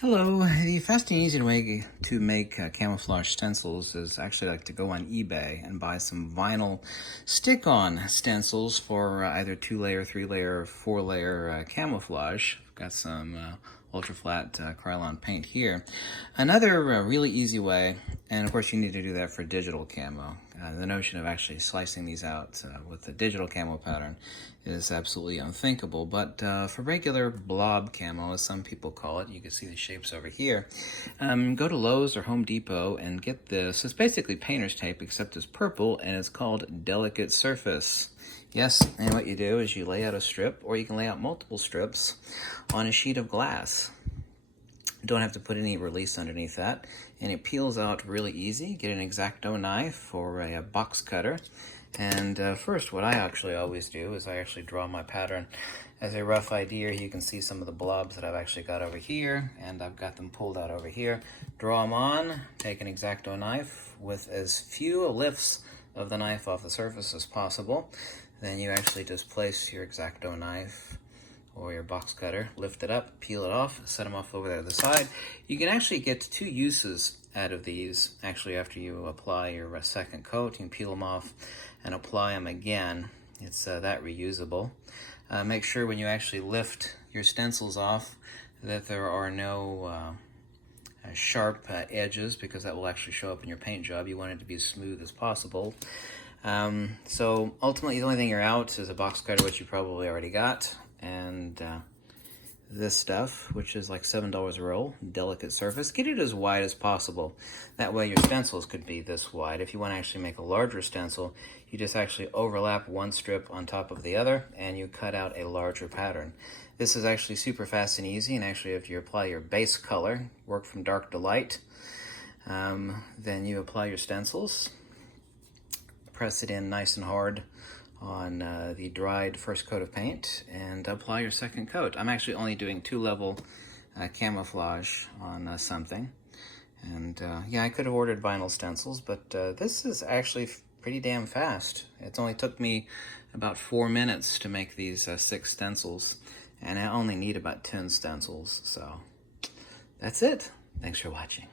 Hello. The fast and easy way to make camouflage stencils is actually like to go on eBay and buy some vinyl stick-on stencils for either 2-layer, 3-layer, or 4-layer camouflage. I've got some ultra-flat Krylon paint here. Another really easy way, and of course you need to do that for digital camo. The notion of actually slicing these out with the digital camo pattern is absolutely unthinkable, but for regular blob camo, as some people call it, you can see the shapes over here, go to Lowe's or Home Depot and get this. It's basically painter's tape, except it's purple, and it's called Delicate Surface. Yes, and what you do is you lay out a strip, or you can lay out multiple strips on a sheet of glass. Don't have to put any release underneath that, and it peels out really easy. Get an X-Acto knife or a box cutter, and first what I actually always do is I actually draw my pattern as a rough idea. You can see some of the blobs that I've actually got over here, and I've got them pulled out over here. Draw them on, take an X-Acto knife with as few lifts of the knife off the surface as possible. Then you actually just place your X-Acto knife or your box cutter, lift it up, peel it off, set them off over there to the side. You can actually get 2 uses out of these. Actually, after you apply your second coat, you can peel them off and apply them again. It's that reusable. Make sure when you actually lift your stencils off that there are no sharp edges, because that will actually show up in your paint job. You want it to be as smooth as possible. So ultimately the only thing you're out is a box cutter, which you probably already got, and this stuff, which is like $7 a roll, Delicate Surface. Get it as wide as possible. That way your stencils could be this wide. If you want to actually make a larger stencil, you just actually overlap one strip on top of the other, and you cut out a larger pattern. This is actually super fast and easy, and actually if you apply your base color, work from dark to light, then you apply your stencils, press it in nice and hard on the dried first coat of paint, and apply your second coat. I'm actually only doing 2-level camouflage on something. And yeah, I could have ordered vinyl stencils, but this is actually pretty damn fast. It's only took me about 4 minutes to make these 6 stencils, and I only need about 10 stencils. So that's it. Thanks for watching.